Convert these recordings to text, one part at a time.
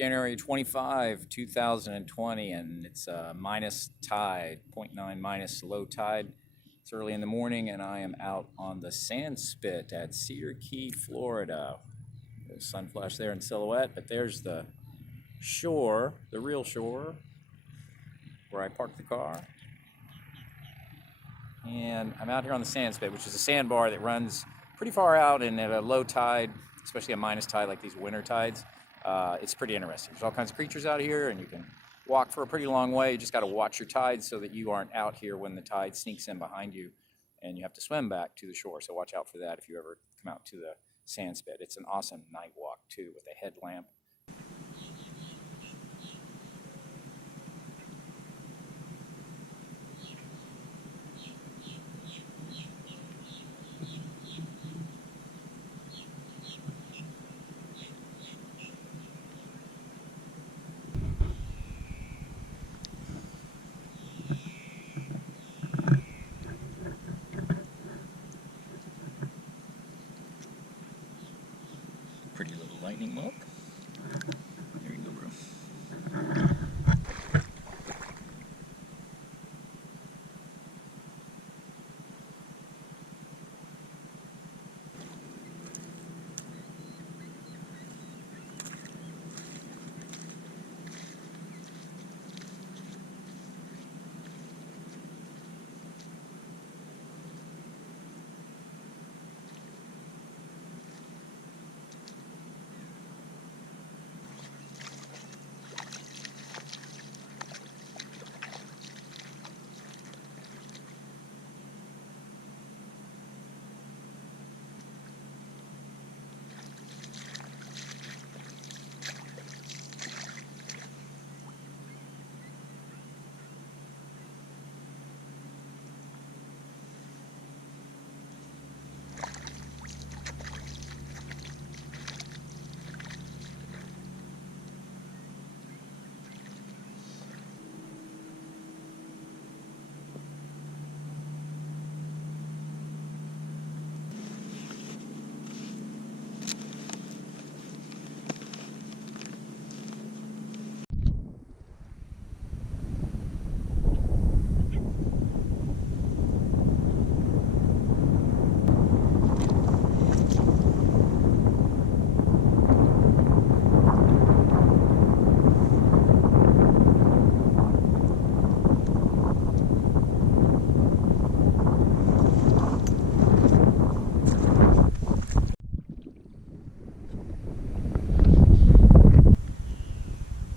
January 25, 2020, and it's minus tide, 0.9 minus low tide. It's early in the morning, and I am out on the Sandspit at Cedar Key, Florida. There's sun flash there in silhouette, but there's the shore, the real shore, where I parked the car. And I'm out here on the Sandspit, which is a sandbar that runs pretty far out, and at a low tide, especially a minus tide like these winter tides, it's pretty interesting. There's all kinds of creatures out here, and you can walk for a pretty long way. You just got to watch your tides so that you aren't out here when the tide sneaks in behind you and you have to swim back to the shore. So watch out for that if you ever come out to the Sandspit. It's an awesome night walk too, with a headlamp. Pretty little lightning bolt. There you go, bro.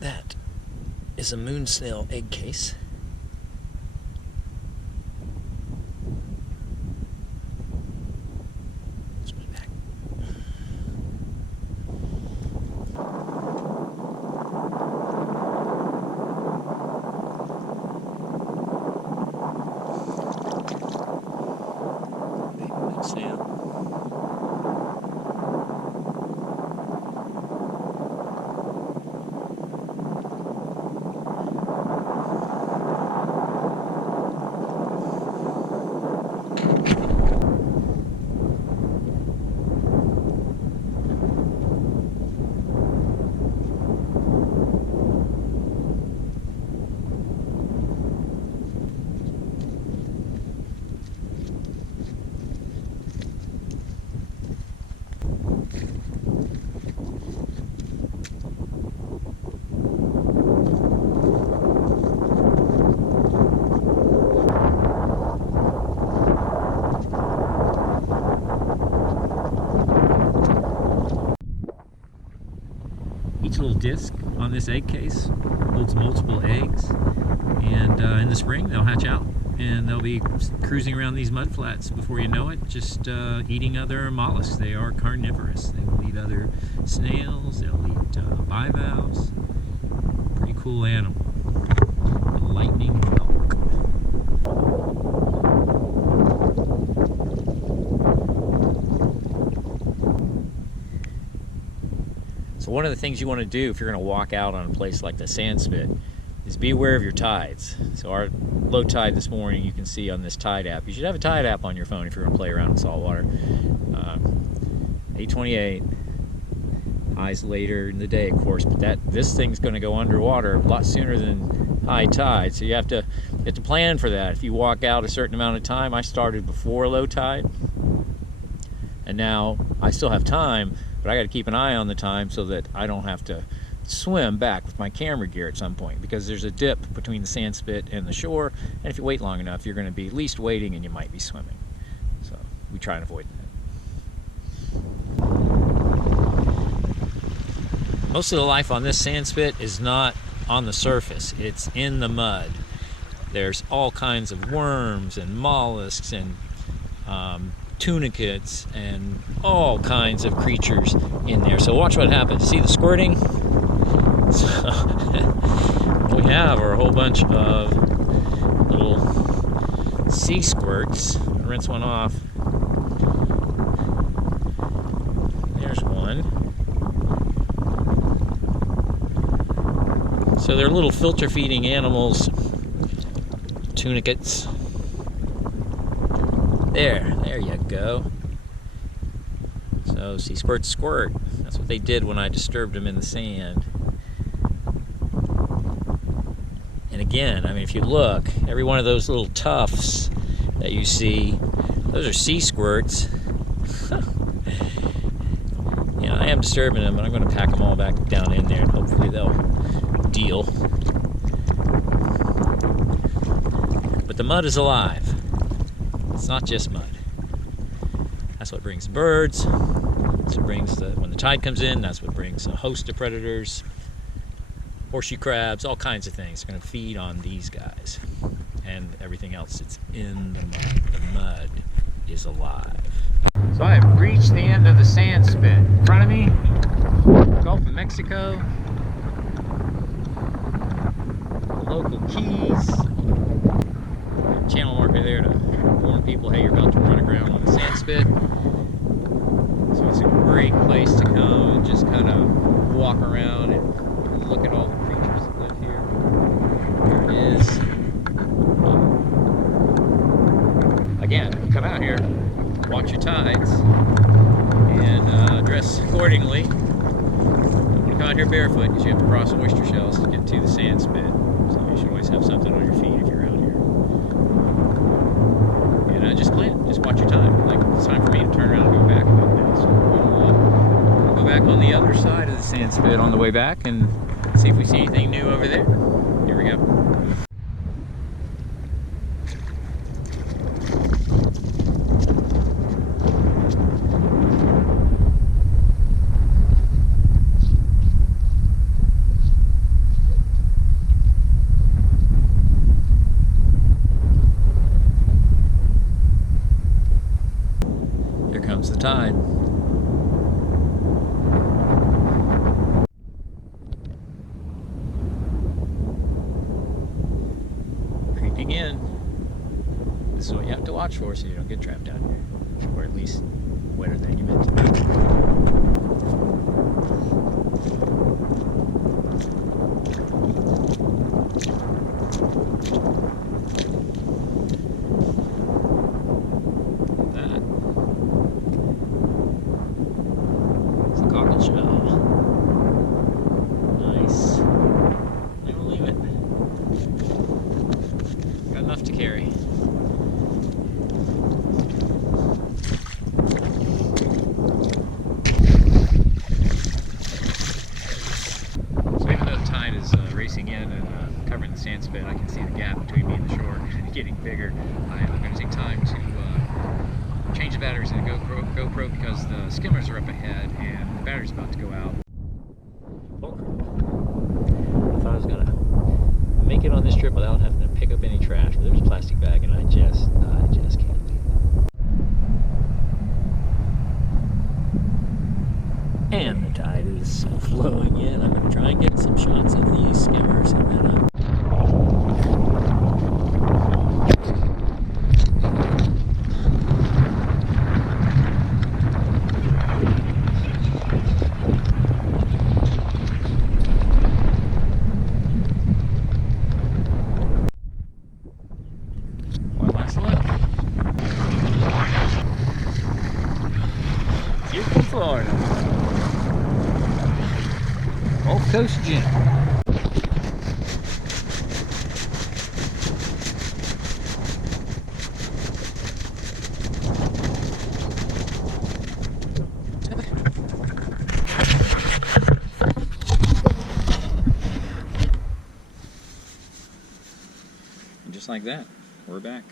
That is a moon snail egg case. Switch back. Baby moon snail. Each little disc on this egg case holds multiple eggs, and in the spring they'll hatch out and they'll be cruising around these mud flats before you know it, just eating other mollusks. They are carnivorous. They will eat other snails, they'll eat bivalves. Pretty cool animal. The lightning elk. So one of the things you want to do if you're going to walk out on a place like the Sandspit is be aware of your tides. So our low tide this morning, you can see on this tide app. You should have a tide app on your phone if you're going to play around in saltwater. 8:28. highs later in the day, of course, but this thing's going to go underwater a lot sooner than high tide, so you have to plan for that. If you walk out a certain amount of time, I started before low tide, and now I still have time, but I got to keep an eye on the time so that I don't have to swim back with my camera gear at some point, because there's a dip between the Sandspit and the shore, and if you wait long enough, you're going to be at least wading and you might be swimming. So we try and avoid that. Most of the life on this Sandspit is not on the surface, it's in the mud. There's all kinds of worms and mollusks and tunicates and all kinds of creatures in there. So watch what happens. See the squirting? So what we have are a whole bunch of little sea squirts. I'll rinse one off. There's one. So they're little filter feeding animals, tunicates. There you go. So sea squirts squirt. That's what they did when I disturbed them in the sand. And again, I mean, if you look, every one of those little tufts that you see, those are sea squirts. You know, I am disturbing them, but I'm going to pack them all back down in there, and hopefully they'll deal. But the mud is alive. It's not just mud. That's what brings birds. That's what brings when the tide comes in, that's what brings a host of predators, horseshoe crabs, all kinds of things. They're going to feed on these guys and everything else that's in the mud. The mud is alive. So I have reached the end of the Sandspit. In front of me, Gulf of Mexico, the local keys, channel marker there to warn people, hey, you're about to run aground on the Sandspit. So it's a great place to come and just kind of walk around and look at all the creatures that live here. Here it is. Again, come out here, watch your tides, and dress accordingly. Don't want to come out here barefoot because you have to cross oyster shells to get to the Sandspit. So you should always have something on your feet if you're around here. And just plan, just watch your time. Like, it's time for me to turn around and go back about now. So we'll go back on the other side of the Sandspit on the way back and see if we see anything new over there. Here we go. Here comes the tide. Creeping in. This is what you have to watch for so you don't get trapped out here. Or at least wetter than you meant to be. Nice. They will leave it. Got enough to carry. So even though the tide is racing in and covering the Sandspit, I can see the gap between me and the shore getting bigger. I'm going to take time to change the batteries in the GoPro because the skimmers are up ahead and the battery's about to go out. I thought I was gonna make it on this trip without having to pick up any trash, but there's a plastic bag and I just can't leave it. And the tide is flowing in. I'm gonna try and get some shots of these skimmers and then Florida. Coast Gym. And just like that, we're back.